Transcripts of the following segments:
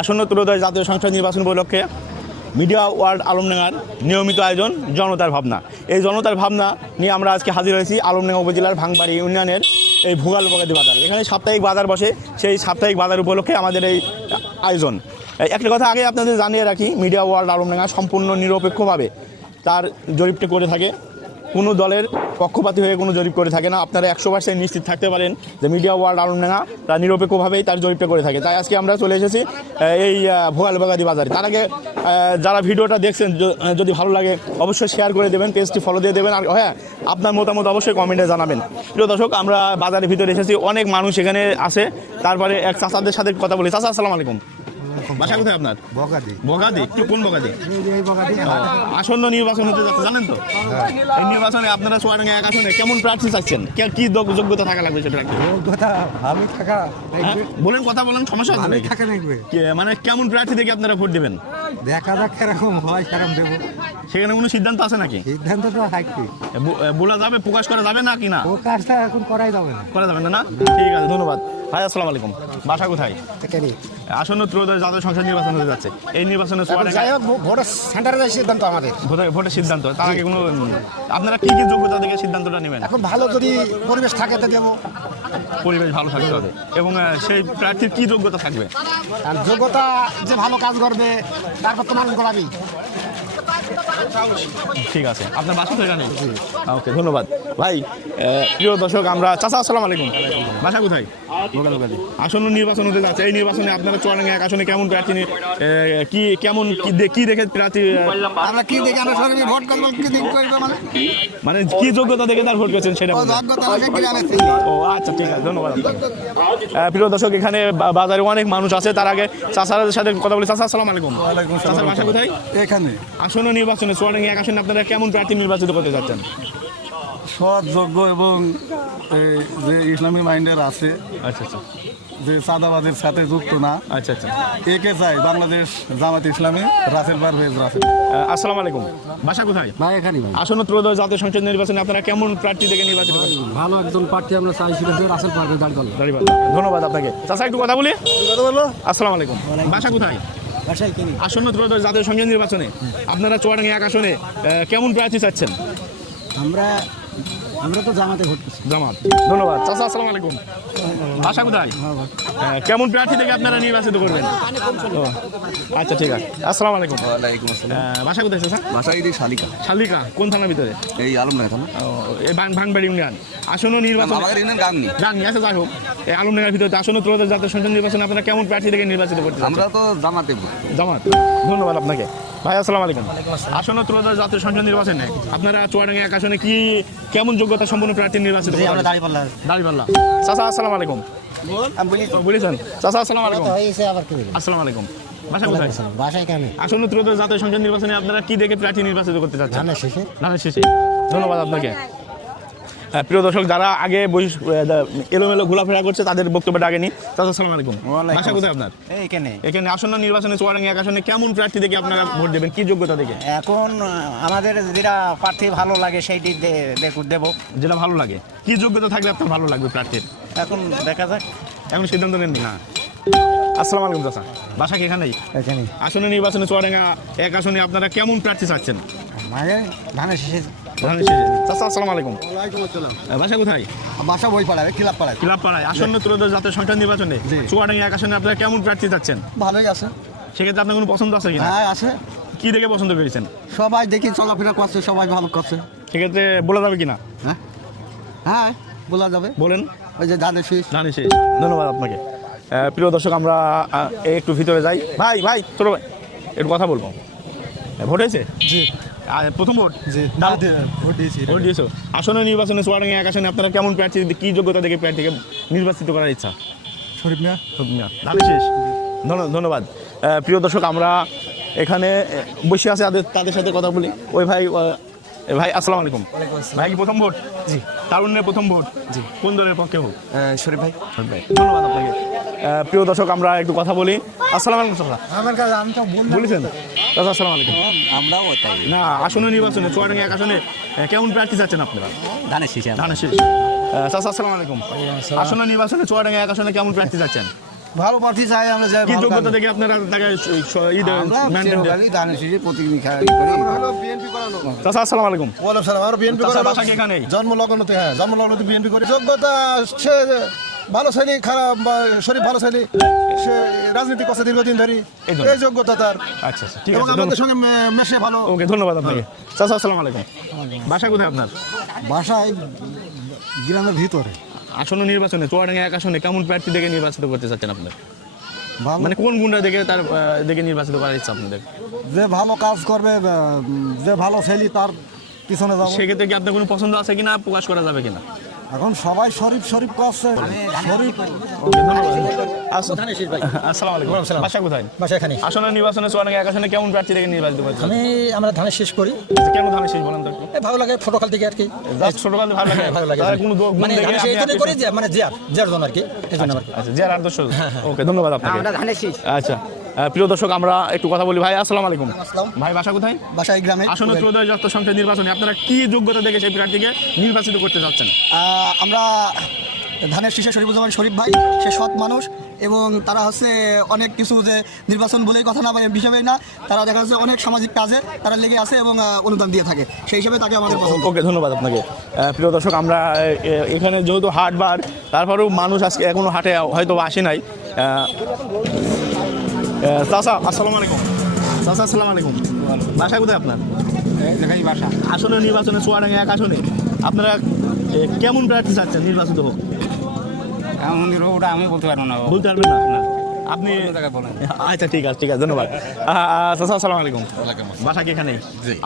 আসন্ন ত্রয়োদশ জাতীয় সংসদ নির্বাচন উপলক্ষে মিডিয়া ওয়ার্ল্ড আলমডাঙ্গার নিয়মিত আয়োজন জনতার ভাবনা। এই জনতার ভাবনা নিয়ে আমরা আজকে হাজির হয়েছি আলমডাঙ্গা উপজেলার ভাঙবাড়ি ইউনিয়নের এই ভুগাল বগাদি বাজার। এখানে সাপ্তাহিক বাজার বসে, সেই সাপ্তাহিক বাজার উপলক্ষে আমাদের এই আয়োজন। একটা কথা আগে আপনাদের জানিয়ে রাখি, মিডিয়া ওয়ার্ল্ড আলমডাঙ্গা সম্পূর্ণ নিরপেক্ষভাবে তার জরিপটি করে থাকে। কোনো দলের পক্ষপাতী হয়ে কোনো জরিপ করে থাকে না। আপনারা একশো পার্সেন্ট নিশ্চিত থাকতে পারেন যে মিডিয়া ওয়ার্ল্ড আলমডাঙ্গা তারা নিরপেক্ষভাবেই তার জরিপটা করে থাকে। তাই আজকে আমরা চলে এসেছি এই ভোয়াল বাগাদি বাজারে। তার আগে যারা ভিডিওটা দেখছেন যদি ভালো লাগে, অবশ্যই শেয়ার করে দেবেন পেজটি ফলো দিয়ে দেবেন। আর হ্যাঁ আপনার মতামত অবশ্যই কমেন্টে জানাবেন। প্রিয় দর্শক, আমরা বাজারের ভিতরে এসেছি, অনেক মানুষ এখানে আছে। তারপরে এক চাচাদের সাথে কথা বলি। চাচা, আসসালামু আলাইকুম। বাসা কোথায় আপনার? বগাদি। বগাদি? কোন বগাদি? আসন্ন নির্বাচন হতে যাচ্ছে জানেন তো? এই নির্বাচনে আপনারা এক আসনে কেমন প্রার্থী চাচ্ছেন? কে- কি যোগ্যতা থাকা লাগবে সেটা যোগ্যতা ভালো থাকা হ্যাঁ? বলেন কথা বলেন সমস্যা আছে থাকা লাগবে। মানে কেমন প্রার্থী থেকে আপনারা ভোট দেবেন? দেখা যাক কীরকম হয় সেরকম দেবো। সেখানে কোনো সিদ্ধান্ত আছে নাকি? সিদ্ধান্ত তো থাকবে বলা যাবে প্রকাশ করা যাবে না কি না? কাজটা এখন করাই যাবে না। করা যাবে না না? ঠিক আছে ধন্যবাদ। ভাই আসসালামু আলাইকুম। বাসা কোথায়? আসন্ন ত্রয়োদশ জাতীয় সংসদ নির্বাচন হতে যাচ্ছে। এই নির্বাচনে যাই হোক ভোটের সেন্টারে সিদ্ধান্ত আমাদের। ভোটের সিদ্ধান্ত। তার আগে কোনো আপনারা কি কি যোগ্যতা থেকে সিদ্ধান্তটা নেবেন? এখন ভালো যদি পরিবেশ থাকে তো দেবো। পরিবেশ ভালো থাকতে হবে। এবং সেই প্রার্থীর কি যোগ্যতা থাকবে? আর যোগ্যতা যে ভালো কাজ করবে তারপর তো মানুষ করাবি। ঠিক আছে। আপনার বাসা তো এখানে ওকে ধন্যবাদ। ভাই প্রিয় দর্শক আমরা চাচা আসসালামু আলাইকুম। বাসা কোথায়? আসন্ন নির্বাচন হতে যাচ্ছে। এই নির্বাচনে আপনারা চুয়াডাঙ্গা এক আসনে কেমন প্রার্থী কি কেমন কি দেখে প্রার্থী আমরা কি দেখে আমরা সরকারি ভোট করব কি মানে? মানে কি যোগ্যতা দেখে তার ভোট করেছেন সেটা ও আচ্ছা ঠিক আছে ধন্যবাদ প্রিয় দর্শক এখানে বাজারে অনেক মানুষ আছে। তার আগে চাচাদের সাথে কথা বলি। চাচা আসসালাম আলাইকুম। চাচার বাসা কোথায়? এখানে। আসন্ন নির্বাচনে চুয়াডাঙ্গা এক আসনে আপনারা কেমন প্রার্থী নির্বাচিত করতে যাচ্ছেন? সৎ যোগ্য এবং যে ইসলামী মাইন্ডের আছে আচ্ছা আচ্ছা। যে চাঁদাবাদের সাথে যুক্ত না আচ্ছা আচ্ছা। একে চাই বাংলাদেশ জামাত ইসলামী রাসেল পারভেজ রাসেল। আসসালামু আলাইকুম। বাসা কোথায়? ভাই এখানে ভাই। আসন্ন ত্রয়োদশ জাতীয় সংসদ নির্বাচনে আপনারা কেমন প্রার্থী থেকে নির্বাচিত করবেন ভালো একজন প্রার্থী আমরা চাই হচ্ছে রাসেল পারবে দাঁড় দল ধন্যবাদ আপনাকে। চাচা একটু কথা বলি? কথা বলো। আসসালামু আলাইকুম। বাসা কোথায়? আসন্ন ত্রয়োদশ জাতীয় সংসদ নির্বাচনে আপনারা চুয়াডাঙ্গা এক আসনে কেমন প্রার্থী চাচ্ছেন? আমরা আমরা তো জামাতে ভোট করছি জামাত। ধন্যবাদ। চাচা আসসালামু আলাইকুম। বাসা কোথায়? হ্যাঁ, কেমন প্রার্থী থেকে আপনারা নির্বাচিত করবেন? আচ্ছা ঠিক আছে। আসসালামু আলাইকুম। ওয়ালাইকুম আসসালাম। বাসা কোথায় চাচা? বাসা ইদি শালিকা। শালিকা কোন থানার ভিতরে? এই আলমডাঙ্গা থানা। ও, এই ভাং- ভাঙবাড়ি ইউনিয়ন। আসন্ন নির্বাচন আমাদের ইউনিয়ন গাংনি। জানি আচ্ছা যাই হোক। এই আলমডাঙ্গার ভিতরে আসন্ন ত্রয়োদশ জাতীয় সংসদ নির্বাচনে আপনারা কেমন প্রার্থী থেকে নির্বাচিত করতে আমরা তো জামাতে জামাত। ধন্যবাদ আপনাকে। ভাই আসসালামু আলাইকুম। আসন্ন ত্রয়োদশ জাতীয় সংসদ নির্বাচনে আপনারা চুয়াডাঙ্গা এক আসনে কি কেমন যোগ্যতা সম্পন্ন প্রার্থী নির্বাচিত করবেন? দাঁড়িপাল্লা। দাঁড়িপাল্লা। চাচা আসসালামু আলাইকুম। বলেছেন। চাচা আসসালামু আলাইকুম। আসসালামু আলাইকুম। বাসা কোথায়? বাসায় কেন আসন্ন ত্রয়োদশ জাতীয় সংসদ নির্বাচনে আপনারা কি দেখে প্রার্থী নির্বাচিত করতে চাচ্ছেন? ধানের শেষে। শেষে। ধন্যবাদ আপনাকে। প্রিয় দর্শক যারা আগে এলোমেলো ঘোরাফেরা করছে তাদের বক্তব্যটা আগে নিই চাচা আসসালামু আলাইকুম। বাসা কোথায় আপনার? এইখানে এখানে। আসন্ন নির্বাচনে চুয়াডাঙ্গা এক আসনে কেমন প্রার্থী দেখে আপনারা ভোট দেবেন? কি যোগ্যতা দেখে? এখন আমাদের যেটা প্রার্থী ভালো লাগে সেইটি দেব। যেটা ভালো লাগে। কি যোগ্যতা থাকলে আপনার ভালো লাগবে প্রার্থীর? এখন দেখা যাক। এখন সিদ্ধান্ত নেন না। আসসালামু আলাইকুম চাচা। বাসা কি এখানেই? এখানে আসন্ন নির্বাচনে চুয়াডাঙ্গা এক আসনে আপনারা কেমন প্রার্থী চাচ্ছেন? মানে ধানের শেষে ধানের শেষে। চাচা আসসালামু আলাইকুম। আহ, বাসা কোথায়? বাসা বই খিলাপ পাড়াবে কিলাব পাড়ায় আসন্ন ত্রয়োদশ জাতীয় সংসদ নির্বাচনে। চুয়াডাঙ্গা এক আসনে আপনারা কেমন প্রার্থী চাচ্ছেন? ভালোই আছে। সেক্ষেত্রে আপনার কোনো পছন্দ আছে কিনা? হ্যাঁ আছে। কি দেখে পছন্দ করেছেন সবাই দেখি চলাফেরা করছে সবাই ভালো করছে। সেক্ষেত্রে বলা যাবে কিনা? হ্যাঁ। হ্যাঁ বলা যাবে। বলেন। ওই যে ধানের শীষ। জানি শেষ। ধন্যবাদ আপনাকে। প্রিয় দর্শক আমরা একটু ভিতরে যাই। ভাই ভাই ছোট ভাই একটু কথা বলব। ভোট হয়েছে? জি। প্রথম ভোট? জি। ভোট দিয়েছি ভোট দিয়েছ? আসন্ন নির্বাচনে চুয়াডাঙ্গা এক আসনে আপনারা কেমন প্রার্থী কি যোগ্যতা দেখে প্রার্থীকে নির্বাচিত করার ইচ্ছা? শরীফ মিয়া। শেষ। ধন্য- ধন্যবাদ। প্রিয় দর্শক আমরা এখানে বসে আছে তাদের সাথে কথা বলি। ওই ভাই ভাই আসসালামু আলাইকুম। ভাই কি প্রথম ভোট? জি। তারুণ্যের প্রথম ভোট? জি। কোন দলের পক্ষে হোক? শরীফ ভাই। ধন্যবাদ আপনাকে। প্রিয় দর্শক আমরা একটু কথা বলি। আসসালামু আলাইকুম আমার কাছে আমি তো বলেছেন? চাচা আসসালামু আলাইকুম। আমরাও তাই। না আসন্ন নির্বাচনে চুয়াডাঙ্গা এক আসনে কেমন প্রার্থী চাচ্ছেন আপনারা? ধানের শীষে ধানের শেষ। আহ, চাচা আসসালামু আলাইকুম। আসন্ন নির্বাচনে চুয়াডাঙ্গা এক আসনে কেমন প্রার্থী চাচ্ছেন? ভালো প্রার্থী চাই আমরা যে কি যোগ্যতা দেখে আপনারা চাচা আসসালামু আলাইকুম। ওয়ালাইকুম সালাম আর বিএনপি করে বাসা কি এখানেই? জন্ম লগ্নতে হ্যাঁ জন্ম লগ্নতে বিএনপি করে। যোগ্যতা সে ভালো ছেলে খারাপ বা শরীফ ভালো ছেলে সে রাজনীতি করছে দীর্ঘদিন ধরে এই যোগ্যতা তার। আচ্ছা আচ্ছা ঠিক আছে আমাদের সঙ্গে মেশে ভালো। ওকে ধন্যবাদ আপনাকে। চাচা আসসালামু আলাইকুম। বাসা কোথায় আপনার? বাসায় গ্রামের ভিতরে। আসন্ন নির্বাচনে চুয়াডাঙ্গা এক আসনে কেমন প্রার্থী দেখে নির্বাচিত করতে চাচ্ছেন আপনার মানে কোন গুণটা দেখে তার দেখে নির্বাচিত করার ইচ্ছা আপনাদের? যে ভালো কাজ করবে যে ভালো ছেলে তার পিছনে যাব। সেক্ষেত্রে কি আপনার কোনো পছন্দ আছে কিনা? প্রকাশ করা যাবে কিনা? এখন সবাই শরীফ শরীফ করছে। শরীফ ওকে ধন্যবাদ আস- আসসালামু আলাইকুম। বাসা কোথায়? বাসা এখানে আসন্ন নির্বাচনে চুয়াডাঙ্গা এক আসনে কেমন প্রার্থী নির্বাচিত আমি আমরা ধানের শেষ করি। কেন ধানের শেষ বলেন তো ভালো লাগে ছোটকাল থেকে আর কি। ভালো লাগে। হ্যাঁ, ভালো লাগে। কোনো মানে জন্য করি যে মানে জিয়ার জিয়ার জন্য আর কি এই জন্য আচ্ছা জিয়ার আদর্শ। ওকে ধন্যবাদ আপনাকে। আমরা ধানের শীষ। আচ্ছা। প্রিয় দর্শক আমরা একটু কথা বলি। ভাই আসসালাম আলাইকুম। ভাই বাসা কোথায়? বাসায় গ্রামে আসন্ন ত্রয়োদশ জাতীয় সংসদ নির্বাচনে আপনারা কি যোগ্যতা দেখে সেই প্রার্থীকে নির্বাচিত করতে চাচ্ছেন আমরা ধানের শীষে শরীফুজ্জামান শরীফ ভাই সে সৎ মানুষ এবং তারা হচ্ছে অনেক কিছু যে নির্বাচন বলেই কথা না বা হিসাবে না তারা দেখা যাচ্ছে অনেক সামাজিক কাজে তারা লেগে আছে এবং অনুদান দিয়ে থাকে। সেই হিসাবে তাকে আমাদের পছন্দ। ওকে ধন্যবাদ আপনাকে। প্রিয় দর্শক আমরা এখানে যেহেতু হাট বার তারপরেও মানুষ আজকে এখনও হাটে হয়তো আসে নাই। চাচা আসসালামু আলাইকুম। চাচা আসসালামু আলাইকুম। বাসা কোথায় আপনার? বাসা। আসন্ন নির্বাচনে চুয়াডাঙ্গা এক আসনে। আপনারা এ, কেমন প্রার্থী চাচ্ছেন নির্বাচিত হোক? ওটা আমি বলতে পারব না। বলতে পারবেন না। আপনি আচ্ছা ঠিক আছে ঠিক আছে ধন্যবাদ। চাচা আসসালামু আলাইকুম। বাসা কি এখানেই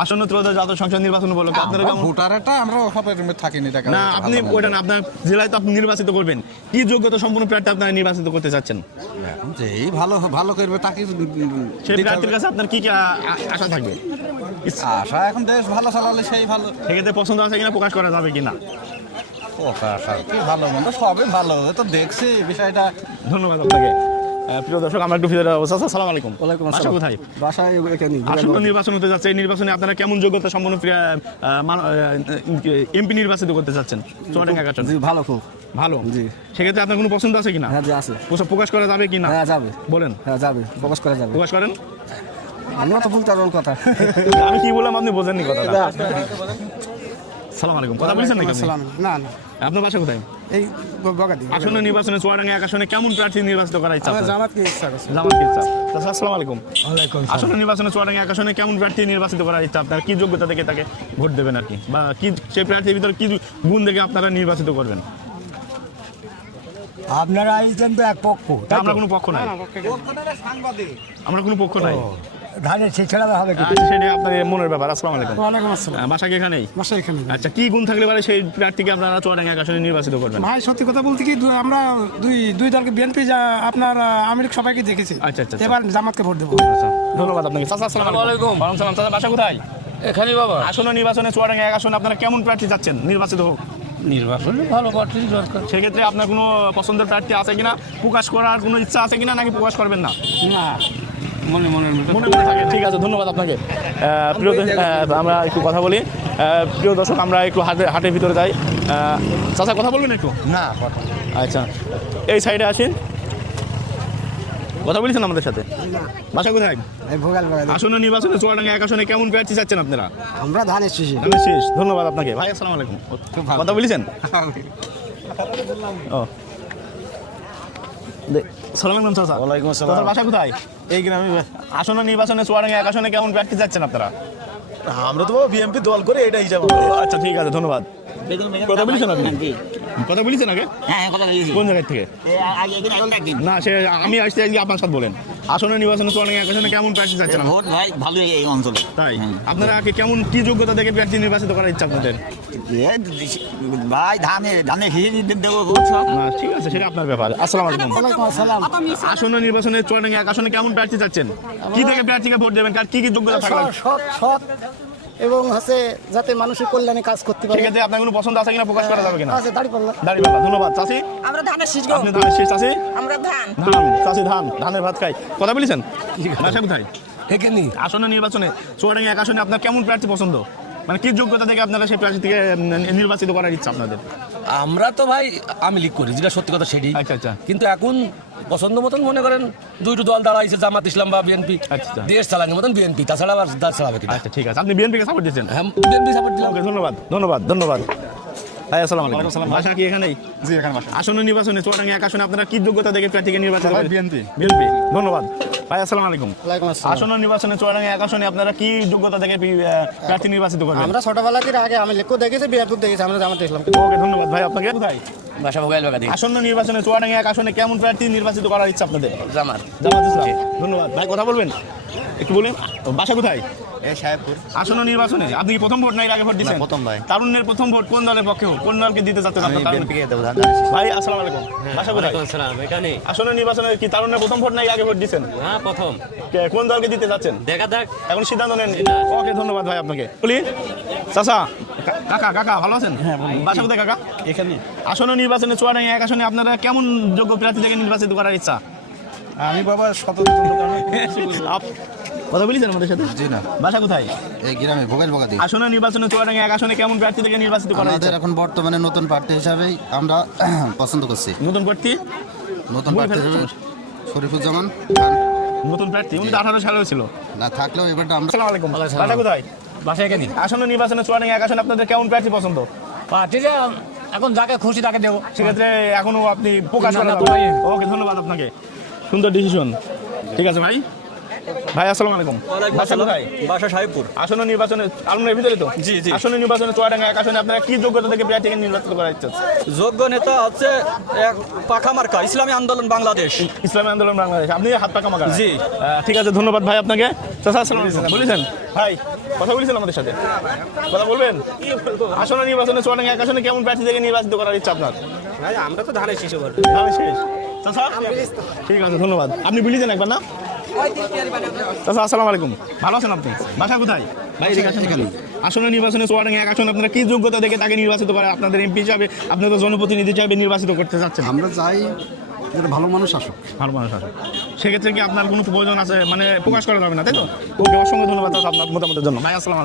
আসন্ন ত্রয়োদশ জাতীয় সংসদ নির্বাচন উপলক্ষে আপনারা কেমন ভোটারটা আমরা সবাই থাকিনি টাকা না আপনি ওইটা না আপনার জেলায় তো আপনি নির্বাচিত করবেন। কি যোগ্যতা সম্পন্ন প্রার্থী আপনারা নির্বাচিত করতে চাচ্ছেন? যেই ভালো ভালো করবে তাকে সেই প্রার্থীর কাছে আপনার কি কি আশা থাকবে? আশা এখন দেশ ভালো চালালে সেই ভালো। সেক্ষেত্রে পছন্দ আছে কিনা প্রকাশ করা যাবে কিনা? আশা কি ভালো মন্দ সবই ভালো তো দেখছি বিষয়টা। ধন্যবাদ আপনাকে। প্রিয় দর্শক আমরা একটু ফিরে যাব চাচা সালাম আলাইকুম। বাসা কোথায় বাসায় এখানে আসন্ন নির্বাচন হতে যাচ্ছে। এই নির্বাচনে আপনারা কেমন যোগ্যতা সম্পন্ন এমপি নির্বাচিত করতে চাচ্ছেন চুয়াডাঙ্গা কাটন জি ভালো খুব। ভালো? জি। সেক্ষেত্রে আপনার কোনো পছন্দ আছে কিনা? হ্যাঁ জি আছে। প্রকাশ- প্রকাশ করা যাবে কিনা? হ্যাঁ যাবে। বলেন। হ্যাঁ যাবে। প্রকাশ করা যাবে। প্রকাশ করেন? আমরা তো বলতে পারব কথা। আমি কি বললাম আপনি বোঝেননি কথা সালাম আলাইকুম। কথা বলছেন নাকি আপনি? না না। আপনার বাসা কোথায়? এই বগাদি আসন্ন নির্বাচনে চুয়াডাঙ্গা এক আসনে কেমন প্রার্থী নির্বাচিত করার ইচ্ছা আপনার? জামাতকে ইচ্ছা করছে। জামাত কি ইচ্ছা? আসসালামু আলাইকুম। আসন্ন নির্বাচনে চুয়াডাঙ্গা এক আসনে কেমন প্রার্থী নির্বাচিত করার ইচ্ছা আপনার? কি যোগ্যতা দেখে তাকে ভোট দেবেন আর কি? বা কি সেই প্রার্থীর ভিতরে কি গুণ দেখে আপনারা নির্বাচিত করবেন? আপনারা আইছেন তো এক পক্ষ তা? আমরা কোনো পক্ষ নাই। আমরা কোনো পক্ষ নাই। ধানের শেষ হবে কি? আচ্ছা সেটা মনের ব্যাপার। আসসালামু আলাইকুম। ওয়ালাইকুম আসসালাম। বাসা কি এখানেই? বাসা এখানে আচ্ছা কি গুণ থাকলে পারে সেই প্রার্থীকে আপনারা চুয়াডাঙ্গা আসনে নির্বাচিত করবেন? ভাই সত্যি কথা বলতে কি আমরা দুই দুই দলকে বিএনপি আপনার সবাইকে দেখেছি। আচ্ছা, আচ্ছা, আচ্ছা। এবার জামাতকে ভোট দেবো। আচ্ছা, ধন্যবাদ আপনাকে। চাচা আসসালামু আলাইকুম। সালাম। চাচা বাসা কোথায়? এখানে বাবা। আসন্ন নির্বাচনে চুয়াডাঙ্গা এক আসনে আপনারা কেমন প্রার্থী যাচ্ছেন নির্বাচিত হোক। নির্বাচনে ভালো প্রার্থী দরকার। সেক্ষেত্রে আপনার কোনো পছন্দের প্রার্থী আছে কিনা? প্রকাশ করার কোনো ইচ্ছা আছে কিনা? নাকি প্রকাশ করবেন না? না। মনে মনে মনে থাকে ঠিক আছে ধন্যবাদ আপনাকে। প্রিয় দর্শক, আমরা একটু কথা বলি। প্রিয় দর্শক আমরা একটু হাটে হাটের ভিতরে যাই। চাচা কথা বলবেন একটু? না আচ্ছা এই সাইডে আসেন। কথা বলেছেন আমাদের সাথে? বাসা কোথায়? আসন্ন নির্বাচনে চুয়াডাঙ্গা এক আসনে কেমন প্রার্থী চাচ্ছেন আপনারা? আমরা ধানের শীষে। আমি শেষ ধন্যবাদ আপনাকে। ভাই আসসালামু আলাইকুম। কথা বলেছেন? ও। দে- সালাম আলাইকুম চাচা। ওয়ালাইকুম আসসালাম। চাচার বাসা কোথায়? এই গ্রামে। আসন্ন নির্বাচনে চুয়াডাঙ্গা এক আসনে কেমন প্রার্থী যাচ্ছেন আপনারা? আমরা তো দল করে এটা হিসাব আচ্ছা ঠিক আছে ধন্যবাদ। কথা বলেছেন আপনি? কথা বলেছেন আগে? হ্যাঁ কথা বলেছি। কোন জায়গা থেকে? না সে আমি আসতে আজকে আপনার সাথে বলেন। নির্বাচনে আসনে কেমন প্রার্থী ভোট ভাই ভালোই এই অঞ্চলে। তাই? আপনারা আগে কেমন কি যোগ্যতা দেখে প্রার্থী নির্বাচিত করার ইচ্ছা আপনাদের? ভাই ধানে ধানে হিসেবে দেবো না ঠিক আছে সেটা আপনার ব্যাপার। আসসালামু আলাইকুম। আসন্ন নির্বাচনে চুয়াডাঙ্গা এক আসনে কেমন প্রার্থী যাচ্ছেন কি দেখে প্রার্থীকে ভোট দেবেন? কার কি কি যোগ্যতা থাকবে সৎ সৎ এবং হচ্ছে যাতে মানুষের কল্যাণে কাজ করতে পারে। আপনার কোনো পছন্দ আছে কিনা? প্রকাশ করা যাবে কিনা? আছে পাল্লা। ধন্যবাদ আমরা ধানের শীষ আপনি ধানের শেষ চাষি? আমরা ধান। ধান চাষি ধান। ধানের ভাত খাই। কথা বলেছেন? বাসা কোথায়? এখানে আসন্ন নির্বাচনে চুয়াডাঙ্গা এক আসনে আপনার কেমন প্রার্থী পছন্দ? মানে কি যোগ্যতা থেকে আপনারা সেই প্রার্থী থেকে নির্বাচিত করার ইচ্ছা আপনাদের? আমরা তো ভাই আমি লিক করি যেটা সত্যি কথা সেটি আচ্ছা আচ্ছা। কিন্তু এখন পছন্দ মতন মনে করেন দুইটো দল দাঁড়াইছে জামাত ইসলাম বা বিএনপি। আচ্ছা। দেশ চালানোর মতন বিএনপি তাছাড়া আবার দাঁড় চালাবে আচ্ছা ঠিক আছে। আপনি বিএনপিকে সাপোর্ট দিচ্ছেন হ্যাঁ বিএনপি সাপোর্ট দিলাম। ওকে ধন্যবাদ। ধন্যবাদ ধন্যবাদ। ভাই আসসালামু আলাইকুম। বাসা কি এখানেই? জি এখানে বাসা আসন্ন নির্বাচনে চুয়াডাঙ্গা এক আসনে আপনারা কি যোগ্যতা দেখে প্রার্থীকে নির্বাচিত ভাই, করেন বিএনপি। ধন্যবাদ। ভাই আসসালামু আলাইকুম। ওয়ালাইকুম আসসালাম। আসন্ন নির্বাচনে চুয়াডাঙ্গা এক আসনে আপনারা কি যোগ্যতা দেখে প্রার্থী নির্বাচিত করবেন? আমরা ছোটবেলা থেকে আগে আমি লেখো দেখেছি দেখেছি আমরা জামাতে ইসলাম ওকে ধন্যবাদ। ভাই আপনাকে কোথায়? বাগাদি আসন্ন নির্বাচনে চুয়াডাঙ্গা এক আসনে কেমন প্রার্থী নির্বাচিত করার ইচ্ছা আপনাদের? জামাত। জামাত ইসলাম। ধন্যবাদ। ভাই কথা বলবেন? একটু বলেন। বাসা কোথায়? আসন্ন নির্বাচনে? আপনি কি প্রথম ভোট নাই আগে ভোট দিচ্ছেন? প্রথম ভাই। তারুণ্যের প্রথম ভোট কোন দলের পক্ষে হোক? কোন দলকে দিতে চাচ্ছেন ভাই আসসালামু আলাইকুম। বাসা কোথায়? এখানে। আসন্ন নির্বাচনে কি তারুণ্যের প্রথম ভোট নাই আগে ভোট দিচ্ছেন? হ্যাঁ প্রথম। কোন দলকে দিতে যাচ্ছেন দেখা যাক। এখন সিদ্ধান্ত নেন। ওকে ধন্যবাদ ভাই আপনাকে। বলি চাচা? কাকা কাকা ভালো আছেন? হ্যাঁ বাসা কোথায় কাকা? এখানে। আসন্ন নির্বাচনে চুয়াডাঙ্গা এক আসনে আপনারা কেমন যোগ্য প্রার্থী থেকে নির্বাচিত করার ইচ্ছা? আমি বাবা শত আপ- কথা বলেছেন আমাদের সাথে? জি না। বাসা কোথায়? এই গ্রামে ভোগাইল বগাদি আসন্ন নির্বাচনে চুয়াডাঙ্গা এক আসনে কেমন প্রার্থী থেকে নির্বাচিত আমাদের এখন বর্তমানে নতুন প্রার্থী হিসাবেই আমরা পছন্দ করছি। নতুন প্রার্থী? নতুন প্রার্থী হিসেবে শরীফুজ্জামান। নতুন প্রার্থী? উনি তো আঠারো সালেও ছিল। না থাকলেও এবারটা আমরা আসসালামু আলাইকুম। বাসা কোথায়? বাসা এখানে। আসন্ন নির্বাচনে চুয়াডাঙ্গা এক আসনে আপনাদের কেমন প্রার্থী পছন্দ? পার্টি যে এখন যাকে খুশি তাকে দেবো। সেক্ষেত্রে এখনও আপনি প্রকাশ করেন ওকে ধন্যবাদ আপনাকে। সুন্দর ডিসিশন ঠিক আছে ভাই? ভাই আসসালামু আলাইকুম। বাসা কোথায়? বাসা সাহেবপুর। আসন্ন নির্বাচনে আলমের ভিতরে তো? জি, জি। আসন্ন নির্বাচনে চুয়াডাঙ্গা এক আসনে আপনারা কি যোগ্যতা থেকে প্রার্থীকে নির্বাচিত করার ইচ্ছা আছে? যোগ্য নেতা হচ্ছে এক পাখা মার্কা ইসলামী আন্দোলন বাংলাদেশ। ইসলামী আন্দোলন বাংলাদেশ। আপনি হাত পাকা মাকা জি। ঠিক আছে ধন্যবাদ ভাই আপনাকে। চাচা আসসালামু আলাইকুম। বলেছেন। ভাই কথা বলেছেন আমাদের সাথে। কথা বলবেন? আসন্ন নির্বাচনে চুয়াডাঙ্গা এক আসনে কেমন প্রার্থী থেকে নির্বাচিত করার ইচ্ছা আপনার? ভাই আমরা তো ধানের শিশু তাহলে শেষ চাচা? ঠিক আছে ধন্যবাদ। আপনি বুঝলেন একবার না? চাচা আসসালামু আলাইকুম। ভালো আছেন আপনি? বাসা কোথায়? ভাই এদিকে আসেন এখানে আসন্ন নির্বাচনে সোয়ারিং এক আসলে আপনারা কি যোগ্যতা দেখে তাকে নির্বাচিত করে? আপনাদের এমপি হিসাবে আপনাদের জনপ্রতিনিধি হিসাবে নির্বাচিত করতে চাচ্ছেন? আমরা চাই যেটা ভালো মানুষ আসুক। ভালো মানুষ আছে সেক্ষেত্রে কি আপনার কোনো প্রয়োজন আছে? মানে প্রকাশ করা যাবে না তাই তো? ওকে অসংখ্য ধন্যবাদ আপনার মতামতের জন্য। ভাই আসসালাম।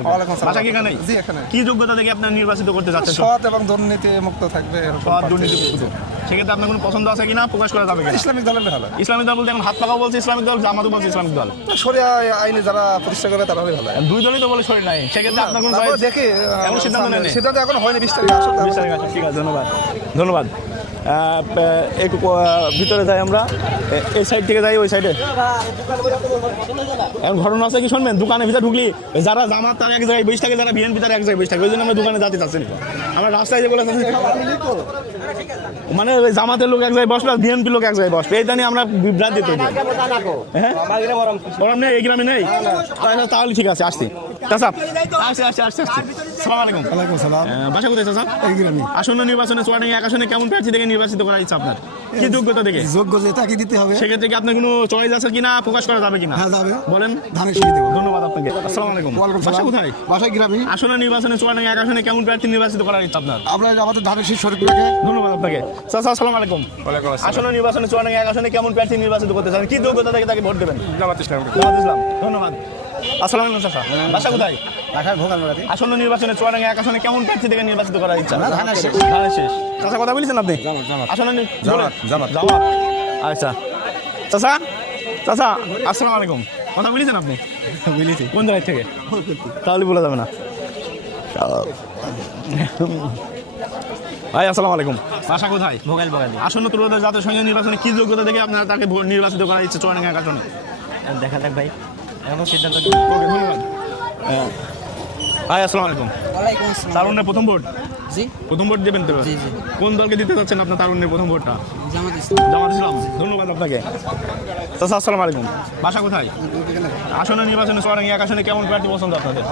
বাসা কি এখানে জি, এখানে। কি যোগ্যতা দেখে আপনার নির্বাচিত করতে যাচ্ছেন? সৎ এবং দুর্নীতি মুক্ত থাকবে সৎ দুর্নীতি মুক্ত। সেক্ষেত্রে আপনার কোনো পছন্দ আছে কিনা? প্রকাশ করা যাবে কিনা? ইসলামিক দলের ভালো। ইসলামিক দল বলতে এখন হাত পাকাও বলছে ইসলামিক দল জামাতও বলছে ইসলামিক দল। সরিয়া আইনে যারা প্রতিষ্ঠা করবে তারা ভালো। দুই দলই তো বলে শরীর নাই। সেক্ষেত্রে আপনার কোনো দেখি এমন সিদ্ধান্ত নেন সিদ্ধান্ত এখন হয়নি আসুক আছে, ঠিক আছে ধন্যবাদ। ধন্যবাদ। একটু ভিতরে যাই আমরা। এই সাইড থেকে যাই, ওই সাইডে এখন ঘটনা আছে কি শুনবেন? দোকানের ভিতরে ঢুকলি, যারা জামাত, তার এক জায়গায় বসে থাকে, যারা বিএনপি তার এক জায়গায় বসে থাকে। ওই জন্য আমরা দোকানে যেতে চাচ্ছি আমরা রাস্তায় যে যেগুলো মানে জামাতের লোক এক জায়গায় বসবে আর বিএনপি লোক এক জায়গায় বসবে। এইটা নিয়ে আমরা তৈরি। করি। হ্যাঁ নেই, এই গ্রামে নেই? তাহলে ঠিক আছে, আসছি। চাচা। আসছি আসছি আসছি আসছি সালাম আলাইকুম। ওয়ালাইকুম সালাম। বাসা কোথায় চাচা? এই গ্রামে আসন্ন নির্বাচনে চুয়াডাঙ্গা এক আসনে কেমন প্রার্থী থেকে নির্বাচিত করা ইচ্ছা আপনার? কি যোগ্যতা দেখে? যোগ্য যে তাকে দিতে হবে। সেক্ষেত্রে কি আপনার কোনো চয়েস আছে কিনা? প্রকাশ করা যাবে কিনা? হ্যাঁ যাবে। বলেন। ধানের শিখে দেবো। ধন্যবাদ আপনাকে। আসসালামু আলাইকুম। বাসা কোথায়? বাসায় গ্রামে। আসন্ন নির্বাচনে চুয়াডাঙ্গা এক আসনে কেমন প্রার্থী নির্বাচিত করার ইচ্ছা আপনার? আমরা আমাদের ধানের শীষ শরীফ ধন্যবাদ আপনাকে। চাচা আসসালামু আলাইকুম। আসন্ন নির্বাচনে চুয়াডাঙ্গা এক আসনে কেমন প্রার্থী নির্বাচিত করতে চান? কি যোগ্যতা থেকে তাকে ভোট দেবেন? জামাত ইসলাম। জামাত ইসলাম। ধন্যবাদ। আসসালামু আলাইকুম চাচা। বাসা কোথায়? বাসায় ভোগাল আসন্ন নির্বাচনে চুয়াডাঙ্গা এক আসনে কেমন প্রার্থী থেকে নির্বাচিত করার ইচ্ছা? ধানের শেষ। ধানের শেষ। চাচা কথা বলেছেন আপনি? আসন্ন নি- বলেন। জামাত। আচ্ছা। চাচা চাচা আসসালামু আলাইকুম। কথা বলেছেন আপনি? বলেছি। কোন জায়গায় থেকে? তাহলে বলা যাবে না। ভাই আসসালামু আলাইকুম। বাসা কোথায়? ভোগাল আসন্ন ত্রয়োদশ জাতীয় সংসদ নির্বাচনে কি যোগ্যতা দেখে আপনারা তাকে নির্বাচিত করার ইচ্ছে চুয়াডাঙ্গা এক আসনে? দেখা যাক ভাই। সিদ্ধান্ত হ্যাঁ। ভাই আসসালামু আলাইকুম। ওয়ালাইকুম আসসালাম। তারুণ্যের প্রথম ভোট? জি। প্রথম ভোট দেবেন তো? জি, জি। কোন দলকে দিতে চাচ্ছেন আপনার তারুণ্যের প্রথম ভোটটা? জামাত ইসলাম। জামাত ইসলাম। ধন্যবাদ আপনাকে। চাচা আসসালামু আলাইকুম। বাসা কোথায়? নির্বাচনে এক আসনে কেমন প্রার্থী পছন্দ আপনাদের?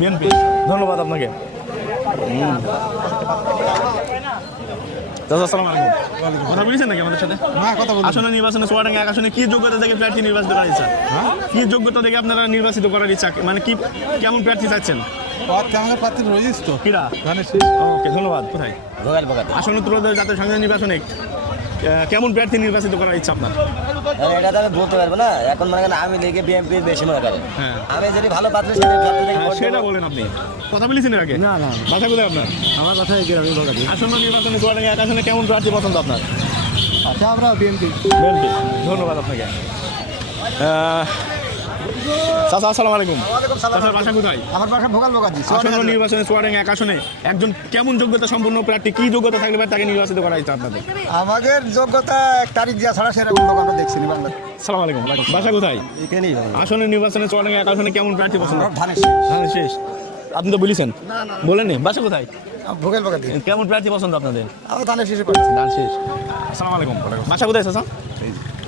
বিএনপি। ধন্যবাদ আপনাকে। হুম। আসসালামু আলাইকুম। কথা বলেছেন নাকি আমাদের সাথে? না কথা বলুন। আসন্ন নির্বাচনে চুয়াডাঙ্গা এক আসনে কি যোগ্যতা থেকে প্রার্থী নির্বাচিত করার ইচ্ছা কি যোগ্যতা থেকে আপনারা নির্বাচিত করার ইচ্ছা মানে কি কেমন প্রার্থী চাচ্ছেন? আমাদের প্রার্থী রয়েছে তো। কিরা? ওকে ধন্যবাদ কোথায়? আসন্ন ত্রয়োদশ জাতীয় সংসদ নির্বাচনে কেমন প্রার্থী নির্বাচিত করার ইচ্ছা আপনার? এটা তো আমি বলতে পারব না। এখন মনে করেন আমি লিগে বিএনপি বেশি মনে করেন। হ্যাঁ। আমি যদি ভালো পাত্র সেটা হ্যাঁ, সেটা। বলেন আপনি। কথা বলেছেন আগে? না না। কথা কোথায় আপনার? আমার কথা গ্রামীণ বগাদি আসন্ন নির্বাচনে চুয়াডাঙ্গা এক আসনে কেমন প্রার্থী পছন্দ আপনার? আচ্ছা আমরা বিএনপি বিএনপি ধন্যবাদ আপনাকে। চাচা আসসালামু আলাইকুম। চাচার বাসা কোথায়? আমার বাসা ভোগাল বগাদি আসন্ন নির্বাচনে চুয়াডাঙ্গা এক আসনে একজন কেমন যোগ্যতা সম্পন্ন প্রার্থী কি যোগ্যতা থাকলে তাকে নির্বাচিত করা হয়েছে আপনাদের? আমাদের যোগ্যতা এক তারিখ দিয়া ছাড়া সেরকম লোক আমরা দেখছি বাংলা আলাইকুম বাসা কোথায়? এখানেই আসন্ন নির্বাচনে এক আসনে কেমন প্রার্থী পছন্দ? ধানের ধানের শেষ। আপনি তো বলেছেন। বলেন নি বাসা কোথায়? ভোগাল বগাদি কেমন প্রার্থী পছন্দ আপনাদের? আমরা ধানের শেষে পাচ্ছি ধান শেষ। আসসালামু আলাইকুম বাসা কোথায় চাচা?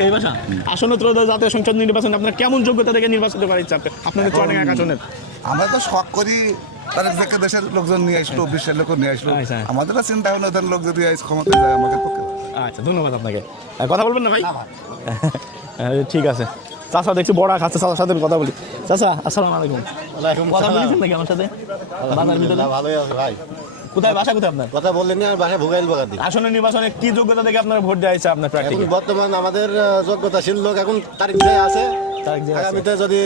এই বাসা আসন্ন ত্রয়োদশ জাতীয় সংসদ নির্বাচনে আপনার কেমন যোগ্যতা থেকে নির্বাচিত করা ইচ্ছা আপনাদের আসনের আমরা তো শখ করি দেশের লোকজন নিয়ে আসলো বিশ্বের লোক নিয়ে আসলো। আচ্ছা। আমাদের চিন্তা হলো ওদের লোক যদি ক্ষমতা যায় আমাদের পক্ষে আচ্ছা ধন্যবাদ আপনাকে। কথা বলবেন না ভাই? ঠিক আছে। চাচা দেখছি বড়া খাচ্ছে চাচার সাথে কথা বলি। চাচা আসসালামু আলাইকুম। কথা বলেছেন নাকি আমার সাথে? বাজার ভিতরে? ভালোই আছে ভাই। কোথায় বাসা কোথায় আপনার? কথা বললেন না বাসা ভোগাইল বগাদি আসন্ন নির্বাচনে কি যোগ্যতা থেকে আপনারা ভোট দেওয়া হয়েছে আপনার প্রার্থীকে? বর্তমান আমাদের যোগ্যতাশীল লোক এখন তারিখ যে আছে। তারিখ যে আছে। আগামীতে যদি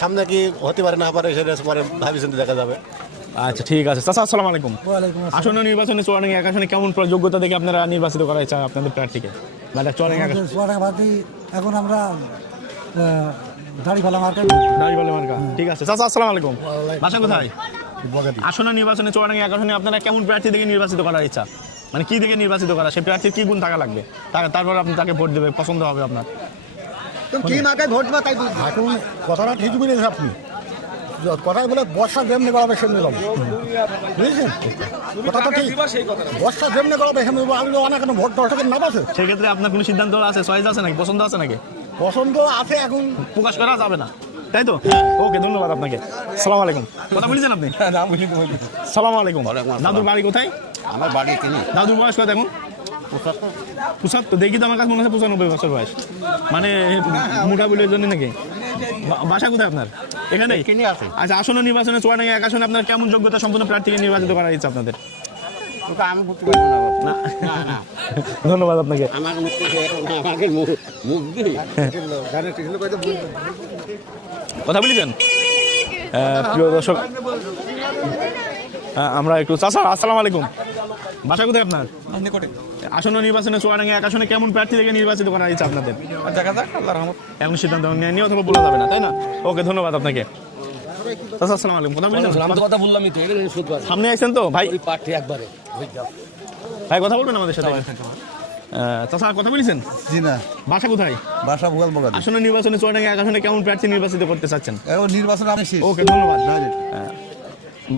সামনে কি হতে পারে না পারে সেটা পরে ভাবি চিন্তে দেখা যাবে। আচ্ছা ঠিক আছে। চাচা আসসালামু আলাইকুম। আসন্ন নির্বাচনে চুয়াডাঙ্গা এক আসনে কেমন যোগ্যতা থেকে আপনারা নির্বাচিত করা হয়েছে আপনাদের প্রার্থীকে? মানে চুয়াডাঙ্গা সোয়ারাবাদী এখন আমরা দাড়ি ফেলা মার্কেট দাঁড়িপাল্লা মার্কা। ঠিক আছে। চাচা আসসালামু আলাইকুম। বাসা কোথায়? আসন্ন নির্বাচনে চুয়াডাঙ্গা এক আসনে আপনারা কেমন প্রার্থী থেকে নির্বাচিত করার ইচ্ছা? মানে কি থেকে নির্বাচিত করা? সেই প্রার্থীর কি গুণ থাকা লাগবে? তারপর আপনি তাকে ভোট দেবে পছন্দ হবে আপনার। কি মাকে ভোট বা তাই এখন কথাটা ঠিক বলেছেন আপনি। কথাই বলে বর্ষা যেমনি গড়াবে সেমনি বুঝেছেন? কথা তো ঠিক। বর্ষা যেমনি গড়াবে সেমনি আমি অনেক ভোট দর্শকের নাম আছে সেক্ষেত্রে আপনার কোনো সিদ্ধান্ত আছে? চয়েস আছে নাকি? পছন্দ আছে নাকি? পছন্দ আছে এখন। প্রকাশ করা যাবে না। তাই তো? ওকে ধন্যবাদ আপনাকে। সালাম আলাইকুম। কথা বলেছেন আপনি? সালাম আলাইকুম। দাদুর বাড়ি কোথায়? আমার বাড়ি কিনি দাদুর বয়স কত এখন? পঁচাত্তর দেখি তো আমার কাছে মনে হচ্ছে পঁচানব্বই বছর বয়স। মানে মোটা বুলের জন্য নাকি? বাসা কোথায় আপনার? এখানে? আচ্ছা আসন্ন নির্বাচনে চুয়াডাঙ্গা এক আসনে আপনার কেমন যোগ্যতা সম্পন্ন প্রার্থীকে নির্বাচিত করার ইচ্ছা আপনাদের? আমি বলতে পারব না না। ধন্যবাদ আপনাকে। আমাকে মুখ দিই কথা বলেছেন? প্রিয় দর্শক আমরা একটু চাচা আসসালামু আলাইকুম। বাসা কোথায় আপনার? আসন্ন নির্বাচনে চুয়াডাঙ্গা এক আসনে কেমন প্রার্থী থেকে নির্বাচিত করা হয়েছে আপনাদের? দেখা যাক আল্লাহ রহমত। সিদ্ধান্ত নিয়ে অথবা বলা যাবে না তাই না? ওকে ধন্যবাদ আপনাকে। চাচা আসসালামু আলাইকুম। কথা বলছেন? কথা বললামই তো সামনে আসছেন তো? ভাই পার্টি একবারে ভাই কথা বলবেন আমাদের সাথে? কথা বলেছেন? জি না। বাসা কোথায়? বাসা ভোগাল আসন্ন নির্বাচনে চুয়াডাঙ্গা আসনে কেমন প্রার্থী নির্বাচিত করতে চাচ্ছেন? নির্বাচন আমি শেষ। ওকে ধন্যবাদ।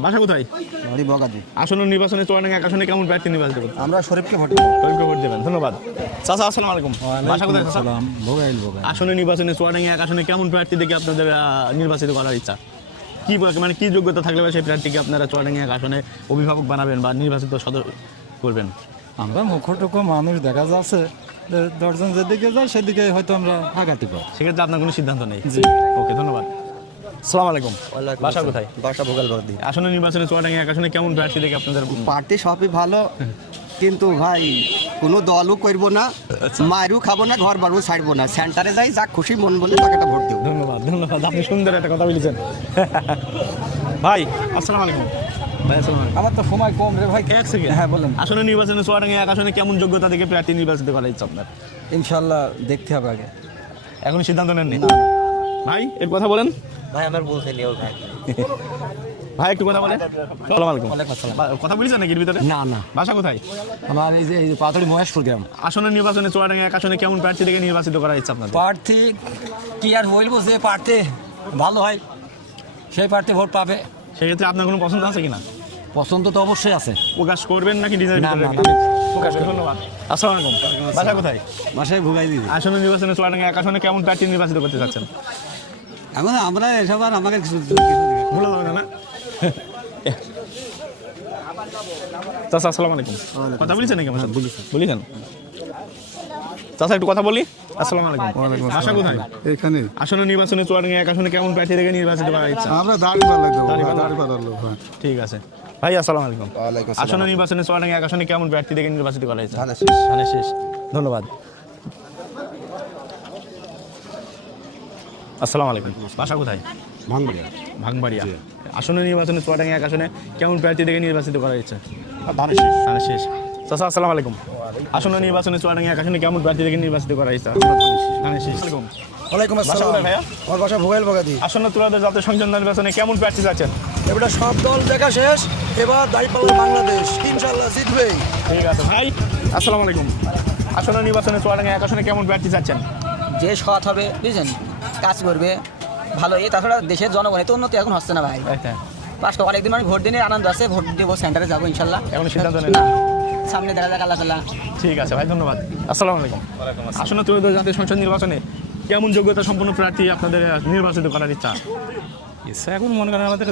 বাসা কোথায়? বাড়ি বগাদি আসন্ন নির্বাচনে চুয়াডাঙ্গা আসনে কেমন প্রার্থী নির্বাচিত করতে আমরা শরীফকে ভোট তৈরি ভোট দেবেন ধন্যবাদ। চাচা আসসালামু আলাইকুম। বাসা কোথায় চাচা? ভোগাইল বগাদি আসন্ন নির্বাচনে চুয়াডাঙ্গা আসনে কেমন প্রার্থী দেখে আপনাদের নির্বাচিত করার ইচ্ছা? কি মানে কি যোগ্যতা থাকলে সেই প্রার্থীকে আপনারা চুয়াডাঙ্গা আসনে অভিভাবক বানাবেন বা নির্বাচিত সদস্য করবেন? আমরা মুখটুকু মানুষ দেখা যাচ্ছে দশজন যেদিকে যায় সেদিকে হয়তো আমরা আগাতে পারি। সেক্ষেত্রে আপনার কোনো সিদ্ধান্ত নেই? জি। ওকে ধন্যবাদ। সালাম আলাইকুম। বাসা কোথায়? বাসা ভোগাল বগাদি আসন্ন নির্বাচনে চুয়াডাঙ্গা আসনে কেমন প্রার্থী দেখে আপনাদের পার্টি সবই ভালো কিন্তু ভাই কোনো দলও করব না মায়েরও খাব না ঘর বাড়বো ছাড়বো না। সেন্টারে যাই যা খুশি মন বলে তাকে ভোট দেবো। ধন্যবাদ ধন্যবাদ। আপনি সুন্দর একটা কথা বলেছেন। ভাই আসসালামু আলাইকুম। ভাই আসসালামু আমার তো সময় কম রে ভাই। এক সেকেন্ড। হ্যাঁ বলেন। আসন্ন নির্বাচনে চুয়াডাঙ্গা এক আসনে কেমন যোগ্যতা থেকে প্রার্থী নির্বাচিত করার ইচ্ছা আপনার? ইনশাল্লাহ দেখতে হবে আগে। এখন সিদ্ধান্ত নেননি? ভাই এর কথা বলেন। ভাই আমার বলতে লিও ভাই। ভাই একটু কথা বলেন। আলাইকুম। কথা বলেছেন নাকি এর ভিতরে? না না। বাসা কোথায়? আমার এই যে এই পাথরি মহেশপুর গ্রাম। আসন্ন নির্বাচনে চুয়াডাঙ্গা এক আসনে কেমন প্রার্থী থেকে নির্বাচিত করার ইচ্ছা প্রার্থী কি আর বলব যে প্রার্থী ভালো হয়। সেই প্রার্থী ভোট পাবে। সেক্ষেত্রে আপনার কোনো পছন্দ আছে কিনা? পছন্দ তো অবশ্যই আছে। প্রকাশ করবেন নাকি ডিজাইন না, না, প্রকাশ ধন্যবাদ। আসসালামু আলাইকুম। বাসা কোথায়? বাসায় ভুগাই দিবি। আসন্ন নির্বাচনে চুয়াডাঙ্গা এক আসনে কেমন প্রার্থী নির্বাচিত করতে চাচ্ছেন? এখন আমরা এসব আর আমাকে কিছু ভুলে যাবে না চাচা আসসালামু আলাইকুম। কথা বলেছেন নাকি আমার বলেছেন? চাচা একটু কথা বলি? আসসালামু আলাইকুম। আশা কোথায়? এখানে। আসন্ন নির্বাচনে চুয়াডাঙ্গা এক আসনে কেমন প্রার্থী থেকে নির্বাচিত করার ইচ্ছা আমরা দাড়ি পাল্লাই দেবো দাঁড়িপাল্লা। পাল্লার লোক ঠিক আছে। ভাই আসসালামু আলাইকুম। ওয়ালাইকুম আসন্ন নির্বাচনে চুয়াডাঙ্গা এক আসনে কেমন প্রার্থী থেকে নির্বাচিত করা ইচ্ছা শেষ। ধন্যবাদ। আসসালামু আলাইকুম। বাসা কোথায়? ভাঙবাড়িয়া। ভাঙবাড়িয়া। আসনে নির্বাচনে চুয়াডাঙ্গা এক আসনে কেমন প্রার্থী থেকে নির্বাচিত করা ইচ্ছা শেষ। চাচা আসসালামু আলাইকুম। আসনে নির্বাচনে চুয়াডাঙ্গা এক আসনে কেমন প্রার্থী থেকে নির্বাচিত করা ইচ্ছা ধানের ওয়ালাইকুম আমার বাসা বগাদি। আসন্ন তুলাদের জাতীয় সংসদ নির্বাচনে কেমন প্রার্থী এবারে সব দল দেখা শেষ এবার দাঁড়িপাল্লা বাংলাদেশ। ইনশাল্লাহ জিতবেই ঠিক আছে ভাই আসসালামু আলাইকুম। আসন্ন নির্বাচনে চুয়াডাঙ্গা এক আসনে কেমন প্রার্থী যে সৎ হবে বুঝছেন? কাজ করবে ভালো এই তাছাড়া দেশের জনগণের তো উন্নতি এখন হচ্ছে না ভাই। পাঁচটা অনেকদিন মানে ভোট দিনের আনন্দ আছে ভোট দেবো সেন্টারে যাব ইনশাল্লাহ এখনও সিদ্ধান্ত নেন না। সামনে দেখা যাক আল্লাহ তাল্লাহ ঠিক আছে ভাই ধন্যবাদ। আসসালামু আলাইকুম। আসন্ন ত্রয়োদশ জাতীয় সংসদ নির্বাচনে কেমন যোগ্যতা সম্পন্ন প্রার্থী আপনাদের নির্বাচিত করার ইচ্ছা? ইচ্ছা এখন মনে করেন আমাদের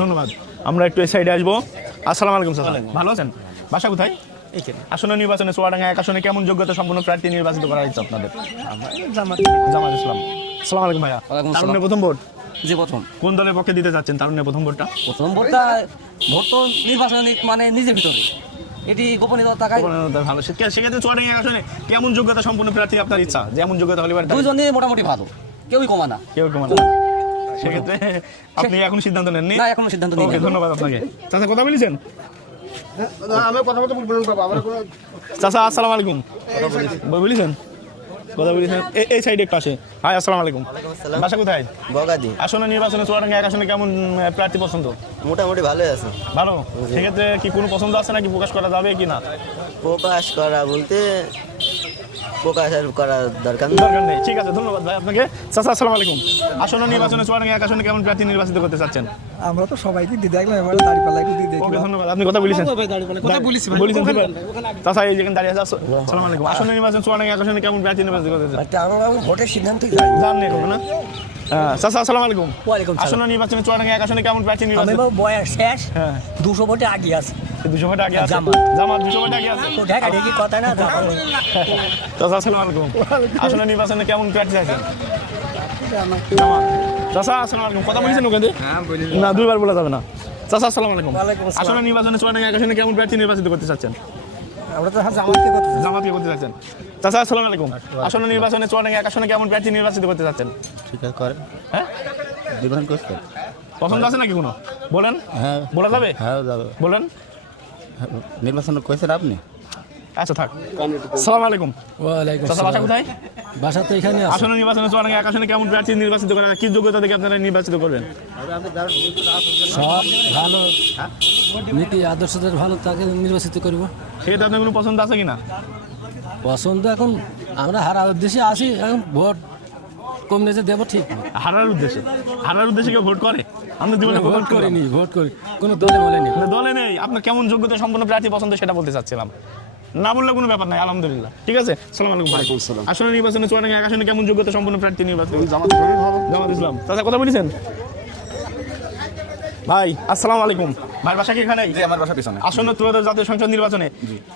ধন্যবাদ। আমরা একটু এই সাইডে আসব। আসসালামু আলাইকুম স্যার। ভালো আছেন? বাসা কোথায়? আসন্ন নির্বাচনে চুয়াডাঙ্গা এক আসনে কেমন যোগ্যতা সম্পন্ন প্রার্থী নির্বাচিত করার ইচ্ছা আপনাদের? জামাত। ইসলাম। আসসালামু আলাইকুম ভাইয়া। ওয়ালাইকুম প্রথম ভোট। যে প্রথম। কোন দলের পক্ষে দিতে চাচ্ছেন তারুণ্যের প্রথম ভোটটা? প্রথম ভোটটা ভোট তো নির্বাচন মানে নিজের ভিতরে। এটি গোপনীয়তা থাকায় ভালো। সেক্ষেত্রে চুয়াডাঙ্গা আসনে কেমন যোগ্যতা সম্পন্ন প্রার্থী আপনার ইচ্ছা? যেমন যোগ্যতা হলে এবার দুজনে মোটামুটি ভালো। কেউই কমা না। কেউ কেমন সেক্ষেত্রে আপনি এখন সিদ্ধান্ত নেননি? না এখনও সিদ্ধান্ত নিই ওকে ধন্যবাদ আপনাকে। চাচা কথা বলেছেন? আমি কথা বলতে বলবেন আমার চাচা আসসালামু আলাইকুম। বলেছেন? কথা বলেছেন এই- এই সাইডে একটু আসে। হাই আসসালামু আলাইকুম। বাসা কোথায়? বগাদি। আসনে নির্বাচনে চুয়াডাঙ্গা এক আসনে কেমন প্রার্থী পছন্দ? মোটামুটি ভালোই আছে। ভালো? সেক্ষেত্রে কি কোনো পছন্দ আছে নাকি প্রকাশ করা যাবে কি না? প্রকাশ করা বলতে প্রকাশ আর দরকার দরকার নেই। ঠিক আছে ধন্যবাদ ভাই আপনাকে। চাচা আসসালামু আলাইকুম। আসন্ন নির্বাচনে চুয়াডাঙ্গা এক আসনে কেমন প্রার্থী নির্বাচিত করতে চাচ্ছেন? আমরা তো সবাইকে দিয়ে দেখলাম এবার দাঁড়িপাল্লা একটু দিয়ে ওকে ধন্যবাদ। আপনি কথা বলেছেন। কথা বলেছি বলেছেন তাছাড়া এই যেখানে দাঁড়িয়ে আছে আসসালামু আলাইকুম। আসন্ন নির্বাচন চুয়াডাঙ্গা এক আসনে কেমন প্রার্থী নির্বাচিত করতে চাচ্ছেন? আমরা ভোটের সিদ্ধান্ত জান নেই না হ্যাঁ চাচা আসসালামু আলাইকুম। আসন্ন নির্বাচনে চুয়াডাঙ্গা এক আসনে কেমন প্রার্থী নির্বাচিত বয়স শেষ হ্যাঁ। দুশো ভোটে আগে আছে। দুশো ভোট আগে আছে? জামাত। জামাত দুশো ভোট আগে আছে? দেখা দেখি কথা না চাচা আসসালামু আলাইকুম। আসন্ন নির্বাচনে কেমন প্রার্থী চাইছেন চাচা আসসালামু আলাইকুম। কথা বলেছেন ওখানে না দুইবার বলা যাবে না। চাচা আসসালামু আলাইকুম। আসন্ন নির্বাচনে চুয়াডাঙ্গা এক আসনে কেমন প্রার্থী নির্বাচিত করতে চাচ্ছেন? আমরা তো জামাতকে কথা জামাতকে করতে চাচ্ছেন চাচা আসসালামু আলাইকুম। আসন্ন নির্বাচনে চুয়াডাঙ্গা এক আসনে কেমন প্রার্থী নির্বাচিত করতে চাচ্ছেন? ঠিক আছে করেন। হ্যাঁ? নির্বাচন পছন্দ আছে নাকি কোনো? বলেন। হ্যাঁ। বলা যাবে? হ্যাঁ যাবে। বলেন। নির্বাচন করেছেন আপনি? আচ্ছা থাক। সালাম আলাইকুম। ওয়ালাইকুম বাসা কোথায়? বাসা তো এখানে আছে। আসন্ন নির্বাচনে এক আসনে কেমন প্রার্থী নির্বাচিত করেন কি যোগ্যতা থেকে আপনারা নির্বাচিত করবেন? সব ভালো। নীতি আদর্শদের ভালো তাকে নির্বাচিত করব। সেক্ষেত্রে আপনার কোনো পছন্দ আছে কিনা? পছন্দ এখন আমরা হারা উদ্দেশ্যে আসি এখন ভোট কম নেজে দেবো ঠিক। হারার উদ্দেশ্যে? হারার উদ্দেশ্যে কেউ ভোট করে? আমরা জীবনে ভোট করিনি ভোট করি। কোনো দলে বলেনি। দলে নেই। আপনার কেমন যোগ্যতা সম্পন্ন প্রার্থী পছন্দ সেটা বলতে চাচ্ছিলাম। না বললে কোনো ব্যাপার নাই আলহামদুলিল্লাহ। ঠিক আছে? সালাম আলাইকুম ভাই। আসলে নির্বাচনে চুয়াডাঙ্গা এক আসনে কেমন যোগ্যতা সম্পন্ন প্রার্থী নির্বাচন? জামাত ইসলাম চাচা কথা বলেছেন? ভাই আসসালামু আলাইকুম। ভাই বাসা কি এখানে আমার বাসা পিছনে। আসন্ন ত্রয়োদশ জাতীয় সংসদ নির্বাচনে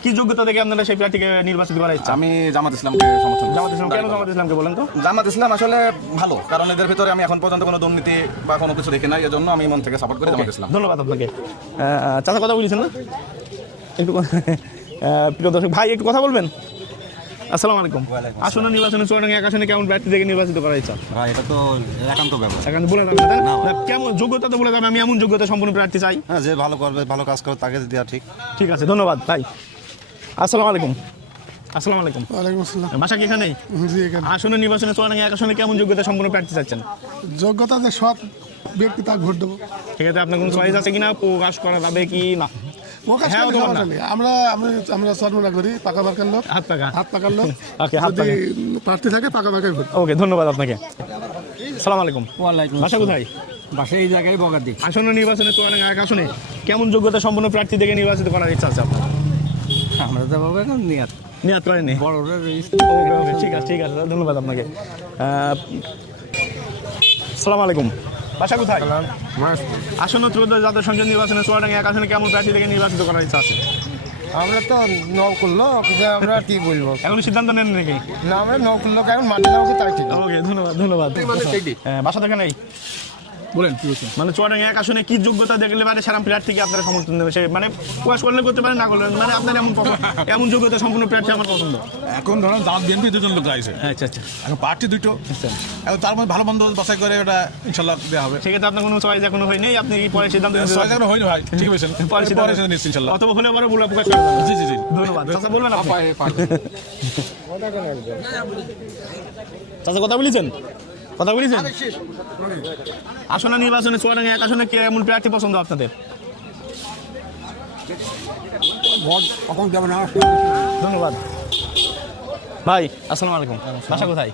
কি যোগ্যতা দেখে আপনারা সেই প্রার্থীকে নির্বাচিত করা ইচ্ছা? আমি জামাত ইসলামকে সমর্থন। জামাত ইসলাম কেন জামাত ইসলামকে বলেন তো? জামাত ইসলাম আসলে ভালো কারণ এদের ভিতরে আমি এখন পর্যন্ত কোনো দুর্নীতি বা কোনো কিছু দেখি নাই এজন্য আমি মন থেকে সাপোর্ট করি জামাত ইসলাম। ধন্যবাদ আপনাকে। চাচা কথা বলেছেন না? একটু প্রিয় দর্শক ভাই একটু কথা বলবেন? আসসালামু আলাইকুম। আসন্ন নির্বাচনে চুয়াডাঙ্গা এক আসনে কেমন প্রার্থী থেকে নির্বাচিত করা ইচ্ছা? ভাই এটা তো একান্ত ব্যাপার। এখন বলে যাবে কেমন যোগ্যতা তো বলে যাবে আমি এমন যোগ্যতা সম্পন্ন প্রার্থী চাই। হ্যাঁ যে ভালো করবে ভালো কাজ করবে তাকে দেওয়া ঠিক। ঠিক আছে ধন্যবাদ ভাই। আসসালামু আলাইকুম। আসসালামু আলাইকুম। ওয়ালাইকুম আসসালাম। বাসা কি এখানেই? জি এখানে। আসন্ন নির্বাচনে চুয়াডাঙ্গা এক আসনে কেমন যোগ্যতা সম্পন্ন প্রার্থী চাচ্ছেন? যোগ্যতা যে সৎ ব্যক্তি তাকে ভোট দেবো। ঠিক আছে আপনার কোনো চয়েস আছে কিনা? প্রকাশ করা যাবে কি না? হ্যাঁ। আমরা আমি আমরা করি পাকা বারকার লোক। হাত পাকা। হাত পাকার লোক। ওকে, হাত পাকা। প্রার্থী থাকে পাকা পাকাই ভোট ওকে ধন্যবাদ আপনাকে। সালাম আলাইকুম। ওয়ালাইকুম বাসা কোথায়? বাসা এই জায়গায় বগাদি আসন্ন নির্বাচনে চুয়াডাঙ্গা এক আসনে কেমন যোগ্যতা সম্পন্ন প্রার্থী থেকে নির্বাচিত করার ইচ্ছা আছে আপনার? আমরা তো বাবা এখন নিয়াত। নিয়াত ওকে ওকে ঠিক আছে ঠিক আছে ধন্যবাদ আপনাকে। আহ, সালাম আলাইকুম। বাসা কোথায়? আসন্ন ত্রয়োদশ জাতীয় সংসদ নির্বাচনে চুয়াডাঙ্গা এক আসনে কেমন প্রার্থী থেকে নির্বাচিত করার ইচ্ছা আছে আমরা তো নকল লোক যে আমরা কি বলব? এখন সিদ্ধান্ত নেন নাকি? না আমরা নকল লোক এখন মাঠে যাব তাই ঠিক। ওকে ধন্যবাদ ধন্যবাদ। হ্যাঁ, বাসা থেকে নেই বলেন মানে চুয়াডাঙ্গা এক আসনে কি যোগ্যতা দেখলে মানে সেরাম প্রার্থীকে আপনারা সমর্থন দেবে সে মানে প্রকাশ করলে করতে পারেন না করলে মানে আপনার এমন এমন যোগ্যতা সম্পূর্ণ প্রার্থী আমার পছন্দ। এখন ধরুন দাঁত বিএনপি দুজন লোক আছে আচ্ছা আচ্ছা। এখন পার্টি দুটো। এখন তার মধ্যে ভালো মন্দ বাছাই করে ওটা ইনশাল্লাহ দেওয়া হবে। সেক্ষেত্রে আপনার কোনো চয়েস এখনও হয়নি? আপনি কি পরে সিদ্ধান্ত নিতে ছয় জায়গায় হয়নি ভাই ঠিক বলছেন। পরে সিদ্ধান্ত নিচ্ছি ইনশাল্লাহ অথবা হলে পরে বলে প্রকাশ জি জি জি। ধন্যবাদ। চাচা বলবেন আপনি। চাচা কথা বলেছেন? কথা বলেছেন? আসনে নির্বাচনে চুয়াডাঙ্গা এক আসনে কে এমন প্রার্থী পছন্দ আপনাদের? ধন্যবাদ। ভাই আসসালামু আলাইকুম। বাসা কোথায়?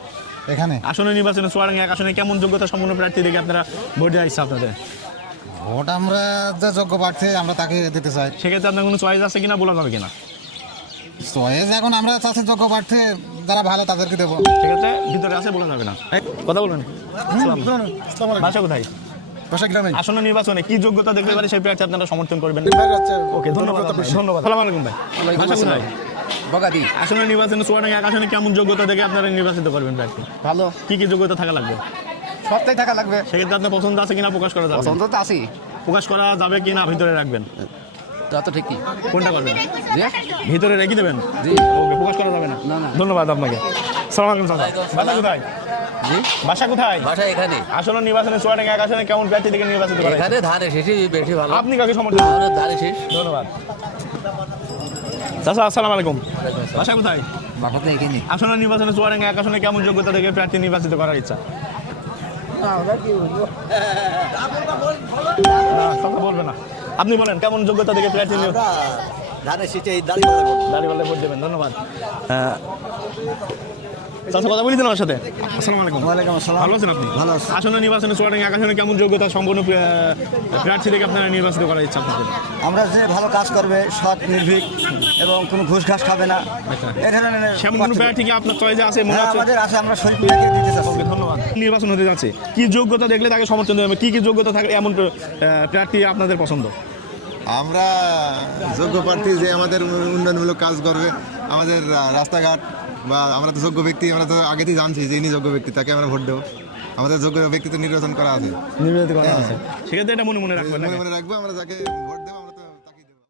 এখানে। আসনে নির্বাচনে চুয়াডাঙ্গা এক আসনে কেমন যোগ্যতা সম্পন্ন প্রার্থী দেখে আপনারা ভোট দেওয়ার ইচ্ছা আপনাদের? ভোট আমরা যে যোগ্য প্রার্থী আমরা তাকে দিতে চাই। সেক্ষেত্রে আপনার কোনো চয়েস আছে কিনা বলা যাবে কিনা? চয়েস এখন আমরা চাচ্ছি যোগ্য প্রার্থী যারা ভালো তাদেরকে দেবো। ভিতরে আছে বলা যাবে না। কথা বলবেন? বাসা কোথায়? গ্রামে। আসন্ন নির্বাচনে কি যোগ্যতা দেখতে পারে সেই প্রার্থী আপনারা সমর্থন করবেন? ওকে ধন্যবাদ ধন্যবাদ সালাম আলাইকুম ভাই। বাসা কোথায়? বগাদি। আসন্ন নির্বাচনে চুয়াডাঙ্গা আসনে কেমন যোগ্যতা দেখে আপনারা নির্বাচিত করবেন প্রার্থী? ভালো। কি কি যোগ্যতা থাকা লাগবে? সবটাই টাকা লাগবে। সেক্ষেত্রে আপনার পছন্দ আছে কিনা প্রকাশ করা যাবে? পছন্দ তো আছি প্রকাশ করা যাবে কিনা ভিতরে রাখবেন? তা তো ঠিকই। কোনটা করবেন? জি? ভিতরে রেখে দেবেন? জি। ওকে প্রকাশ করা যাবে না। ধন্যবাদ আপনাকে। সালাম আলাইকুম চাচা। বাসা কোথায়? জি? বাসা কোথায়? বাসা এখানে। আসন্ন নির্বাচনে এক আসনে কেমন প্রার্থী থেকে নির্বাচিত করা হয়েছে? ধারে শেষে বেশি ভালো। আপনি কাকে সমর্থন করেন? ধারে শেষ। ধন্যবাদ। চাচা আসসালামু আলাইকুম। বাসা কোথায়? বাসা তো এখানে। আসন্ন নির্বাচনে চুয়াডাঙ্গা এক আসনে কেমন যোগ্যতা থেকে প্রার্থী নির্বাচিত করার ইচ্ছা? না, কথা বলবে না। আপনি বলেন কেমন যোগ্যতা থেকে প্রার্থী নির্বাচিত ধারে সিটে দাঁড়িয়ে দাঁড়িয়ে ভোট দেবেন ধন্যবাদ হ্যাঁ। চাচা কথা বলি আমার সাথে? আসসালামু আলাইকুম। ওয়ালাইকুম আসসালাম। ভালো আছেন আপনি? ভালো। আসন্ন নির্বাচনে চুয়াডাঙ্গা কেমন যোগ্যতা সম্পন্ন প্রার্থী থেকে আপনারা নির্বাচিত করার ইচ্ছা আপনাদের? আমরা যে ভালো কাজ করবে সৎ নির্ভীক এবং কোনো ঘুষ ঘাস খাবে না এই ধরনের সেমন কোনো প্রার্থী কি আপনার চয়েসে আছে মনে হ্যাঁ, হচ্ছে আমাদের আছে আমরা শরীর মিয়াকে দিতে চাচ্ছি। ধন্যবাদ। নির্বাচন হতে যাচ্ছে। কি যোগ্যতা দেখলে তাকে সমর্থন দেবে কি কি যোগ্যতা থাকে এমন প্রার্থী আপনাদের পছন্দ? আমরা যোগ্য প্রার্থী যে আমাদের উন্নয়নমূলক কাজ করবে আমাদের রাস্তাঘাট বা আমরা তো যোগ্য ব্যক্তি আমরা তো আগে থেকে জানছি যে ইনি যোগ্য ব্যক্তি তাকে আমরা ভোট দেবো। আমাদের যোগ্য ব্যক্তি তো নির্বাচন করা আছে। নির্বাচন করা আছে। সেক্ষেত্রে এটা মনে মনে রাখব মনে মনে রাখব আমরা যাকে ভোট দেবো